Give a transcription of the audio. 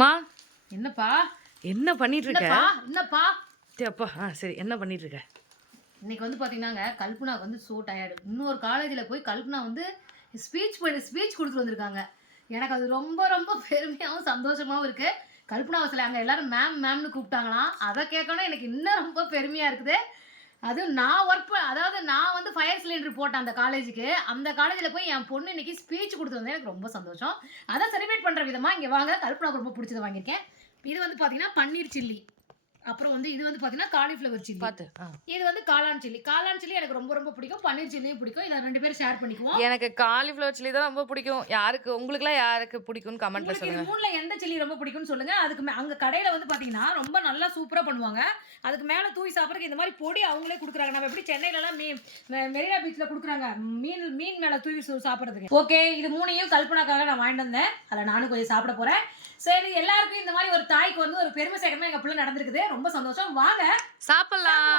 மா என்னப்பா என்ன பண்ணிட்டு இருக்க? என்னப்பா அப்பா சரி, என்ன பண்ணிட்டு இருக்க? இன்னைக்கு வந்து பாத்தீங்கன்னாங்க கல்பனாக்கு வந்து சோ டயர்டு. இன்னொரு காலேஜில் போய் கல்பனா வந்து ஸ்பீச் கொடுத்துட்டு வந்திருக்காங்க. எனக்கு அது ரொம்ப ரொம்ப பெருமையாகவும் சந்தோஷமாகவும் இருக்கு. கல்பனா சில அங்கே எல்லாரும் மேம் மேம்னு கூப்பிட்டாங்களாம். அதை கேட்கணும் எனக்கு இன்னும் ரொம்ப பெருமையாக இருக்குது. அதுவும் அதாவது நான் வந்து ஃபயர் சிலிண்டர் போட்டேன் அந்த காலேஜுக்கு. அந்த காலேஜில் போய் என் பொண்ணு இன்னைக்கு ஸ்பீச் கொடுத்து வந்தேன். எனக்கு ரொம்ப சந்தோஷம். அதை செலிப்ரேட் பண்ணுற விதமாக இங்கே வாங்க, கல்பனாவுக்கு ரொம்ப பிடிச்சதை வாங்கியிருக்கேன். இது வந்து பார்த்தீங்கன்னா பன்னீர் சில்லி. அப்புறம் வந்து இது வந்து பார்த்தீங்கன்னா காலிஃப்ளவர் சில்லி. பாத்து. இது வந்து காளான் சில்லி. காளான் சில்லி எனக்கு ரொம்ப ரொம்ப பிடிக்கும். பன்னீர் சில்லியும் பிடிக்கும். இதை 2 பேரும் ஷேர் பண்ணிக்குவோம். எனக்கு காலிஃப்ளவர் சில்லி தான் ரொம்ப பிடிக்கும். உங்களுக்குலாம் யாருக்கு பிடிக்கும்னு கமெண்ட்ல உங்களுக்கு இது சொல்லுங்க. 3ல எந்த சில்லி ரொம்ப பிடிக்கும்னு சொல்லுங்க. அதுக்கு அங்க கடையில வந்து பார்த்தீங்கன்னா, ரொம்ப நல்லா சூப்பரா பண்ணுவாங்க. அதுக்கு மேல தூவி சாப்பிடுறதுக்கு இந்த மாதிரி பொடி அவங்களே குடுக்குறாங்க. நம்ம எப்படி சென்னையிலலாம் மெரினா பீச்ல குடுக்குறாங்க. மீன் மேல தூவி சாப்பிடுறதுக்கு. ஓகே, இது 3யும் கல்பனாக்காக நான் வாங்கிட்டு வந்தேன். அதில் நானும் கொஞ்சம் சாப்பிட போறேன். சரி, எல்லாருக்கும் இந்த மாதிரி ஒரு தாய்க்கு வந்து ஒரு பெருமை சேர்க்கணும்னு எங்க பிள்ளை நடந்திருக்குது. ரொம்ப சந்தோஷம். வாங்க சாப்பிடலாம்.